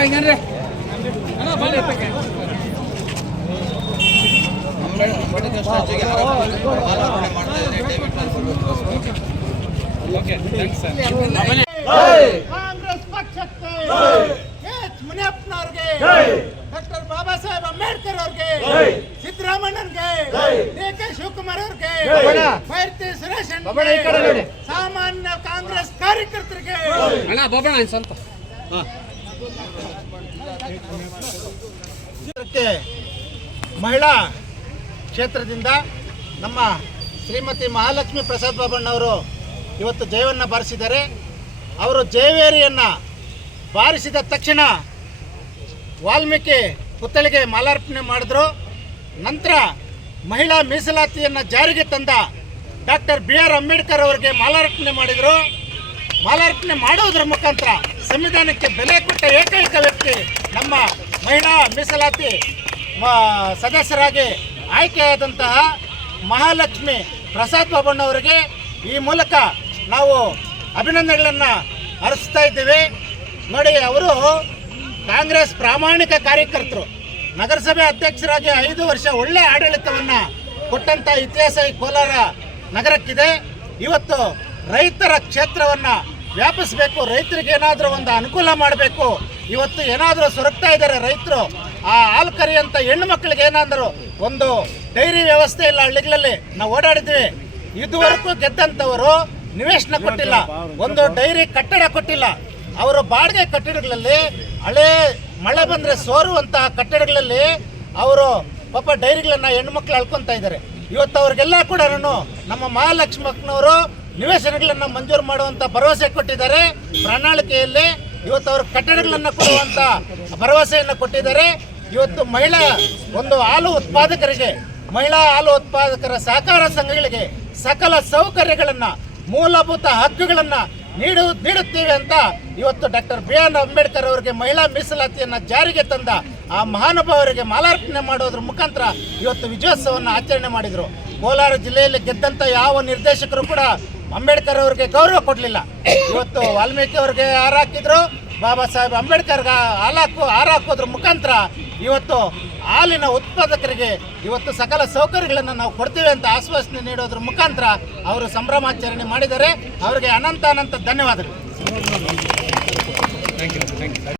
ಕಾಂಗ್ರೆಸ್ ಪಕ್ಷಕ್ಕೆ ಮುನಿಯಪ್ಪನವ್ರಿಗೆ, ಡಾಕ್ಟರ್ ಬಾಬಾ ಸಾಹೇಬ್ ಅಂಬೇಡ್ಕರ್ ಅವ್ರಿಗೆ, ಸಿದ್ದರಾಮಣ್ಣನ್ಗೆ, ಡಿ.ಕೆ. ಶಿವಕುಮಾರ್ ಅವ್ರಿಗೆ, ಕೀರ್ತಿ ಸುರೇಶ್, ಸಾಮಾನ್ಯ ಕಾಂಗ್ರೆಸ್ ಕಾರ್ಯಕರ್ತರಿಗೆ ಮಹಿಳಾ ಕ್ಷೇತ್ರದಿಂದ ನಮ್ಮ ಶ್ರೀಮತಿ ಮಹಾಲಕ್ಷ್ಮಿ ಪ್ರಸಾದ್ ಬಾಬಣ್ಣವರು ಇವತ್ತು ಜಯವನ್ನು ಬಾರಿಸಿದ್ದಾರೆ. ಅವರು ಜಯವೇರಿಯನ್ನು ಬಾರಿಸಿದ ತಕ್ಷಣ ವಾಲ್ಮೀಕಿ ಪುತ್ಥಳಿಗೆ ಮಾಲಾರ್ಪಣೆ ಮಾಡಿದ್ರು. ನಂತರ ಮಹಿಳಾ ಮೀಸಲಾತಿಯನ್ನು ಜಾರಿಗೆ ತಂದ ಡಾಕ್ಟರ್ ಬಿ.ಆರ್. ಅಂಬೇಡ್ಕರ್ ಅವರಿಗೆ ಮಾಲಾರ್ಪಣೆ ಮಾಡಿದರು. ಮಾಲಾರ್ಪಣೆ ಮಾಡೋದ್ರ ಮುಖಾಂತರ ಸಂವಿಧಾನಕ್ಕೆ ಬೆಲೆ ಕೊಟ್ಟ ಏಕೈಕ ವ್ಯಕ್ತಿ ನಮ್ಮ ಮಹಿಳಾ ಮೀಸಲಾತಿ ಸದಸ್ಯರಾಗಿ ಆಯ್ಕೆಯಾದಂತಹ ಮಹಾಲಕ್ಷ್ಮಿ ಪ್ರಸಾದ್ ಬಾಬಣ್ಣವರಿಗೆ ಈ ಮೂಲಕ ನಾವು ಅಭಿನಂದನೆಗಳನ್ನು ಅರ್ಪಿಸ್ತಾ ಇದ್ದೀವಿ. ನೋಡಿ, ಅವರು ಕಾಂಗ್ರೆಸ್ ಪ್ರಾಮಾಣಿಕ ಕಾರ್ಯಕರ್ತರು, ನಗರಸಭೆ ಅಧ್ಯಕ್ಷರಾಗಿ 5 ವರ್ಷ ಒಳ್ಳೆ ಆಡಳಿತವನ್ನು ಕೊಟ್ಟಂಥ ಇತಿಹಾಸ ಈ ಕೋಲಾರ ನಗರಕ್ಕಿದೆ. ಇವತ್ತು ರೈತರ ಕ್ಷೇತ್ರವನ್ನು ವ್ಯಾಪಿಸಬೇಕು, ರೈತರಿಗೆ ಏನಾದರೂ ಒಂದು ಅನುಕೂಲ ಮಾಡಬೇಕು. ಇವತ್ತು ಏನಾದರೂ ಸೊರಗ್ತಾ ಇದ್ದಾರೆ ರೈತರು. ಆ ಹಾಲು ಕರಿಯಂಥ ಹೆಣ್ಣು ಮಕ್ಕಳಿಗೆ ಏನಾದರೂ ಒಂದು ಡೈರಿ ವ್ಯವಸ್ಥೆ ಇಲ್ಲ. ಹಳ್ಳಿಗಳಲ್ಲಿ ನಾವು ಓಡಾಡಿದ್ವಿ, ಇದುವರೆಗೂ ಗೆದ್ದಂಥವರು ನಿವೇಶನ ಕೊಟ್ಟಿಲ್ಲ, ಒಂದು ಡೈರಿ ಕಟ್ಟಡ ಕೊಟ್ಟಿಲ್ಲ. ಅವರು ಬಾಡಿಗೆ ಕಟ್ಟಡಗಳಲ್ಲಿ ಹಳೆ ಮಳೆ ಬಂದರೆ ಸೋರುವಂತಹ ಕಟ್ಟಡಗಳಲ್ಲಿ ಅವರು ಪಾಪ ಡೈರಿಗಳನ್ನು ಹೆಣ್ಮಕ್ಳು ಅಳ್ಕೊತಾ ಇದ್ದಾರೆ. ಇವತ್ತು ಅವ್ರಿಗೆಲ್ಲ ಕೂಡ ನಮ್ಮ ಮಹಾಲಕ್ಷ್ಮಕ್ಕನವರು ನಿವೇಶನಗಳನ್ನು ಮಂಜೂರು ಮಾಡುವಂಥ ಭರವಸೆ ಕೊಟ್ಟಿದ್ದಾರೆ. ಪ್ರಣಾಳಿಕೆಯಲ್ಲಿ ಇವತ್ತು ಅವರು ಕಟ್ಟಡಗಳನ್ನು ಕೊಡುವಂಥ ಭರವಸೆಯನ್ನು ಕೊಟ್ಟಿದ್ದಾರೆ. ಇವತ್ತು ಮಹಿಳಾ ಒಂದು ಹಾಲು ಉತ್ಪಾದಕರಿಗೆ, ಮಹಿಳಾ ಹಾಲು ಉತ್ಪಾದಕರ ಸಹಕಾರ ಸಂಘಗಳಿಗೆ ಸಕಲ ಸೌಕರ್ಯಗಳನ್ನು, ಮೂಲಭೂತ ಹಕ್ಕುಗಳನ್ನು ನೀಡುತ್ತೇವೆ ಅಂತ ಇವತ್ತು ಡಾಕ್ಟರ್ ಬಿ.ಆರ್. ಅಂಬೇಡ್ಕರ್ ಅವರಿಗೆ ಮಹಿಳಾ ಮೀಸಲಾತಿಯನ್ನು ಜಾರಿಗೆ ತಂದ ಆ ಮಹಾನುಭಾವರಿಗೆ ಮಾಲಾರ್ಪಣೆ ಮಾಡೋದ್ರ ಮುಖಾಂತರ ಇವತ್ತು ವಿಜಯೋತ್ಸವವನ್ನು ಆಚರಣೆ ಮಾಡಿದರು. ಕೋಲಾರ ಜಿಲ್ಲೆಯಲ್ಲಿ ಗೆದ್ದಂಥ ಯಾವ ನಿರ್ದೇಶಕರು ಕೂಡ ಅಂಬೇಡ್ಕರ್ ಅವರಿಗೆ ಗೌರವ ಕೊಡಲಿಲ್ಲ. ಇವತ್ತು ವಾಲ್ಮೀಕಿ ಅವ್ರಿಗೆ ಹಾರ ಹಾಕಿದ್ರು, ಬಾಬಾ ಸಾಹೇಬ್ ಅಂಬೇಡ್ಕರ್ಗೆ ಹಾರ ಹಾಕೋದ್ರ ಮುಖಾಂತರ ಇವತ್ತು ಹಾಲಿನ ಉತ್ಪಾದಕರಿಗೆ ಇವತ್ತು ಸಕಲ ಸೌಕರ್ಯಗಳನ್ನು ನಾವು ಕೊಡ್ತೀವಿ ಅಂತ ಆಶ್ವಾಸನೆ ನೀಡೋದ್ರ ಮುಖಾಂತರ ಅವರು ಸಂಭ್ರಮಾಚರಣೆ ಮಾಡಿದ್ದಾರೆ. ಅವರಿಗೆ ಅನಂತ ಧನ್ಯವಾದಗಳು.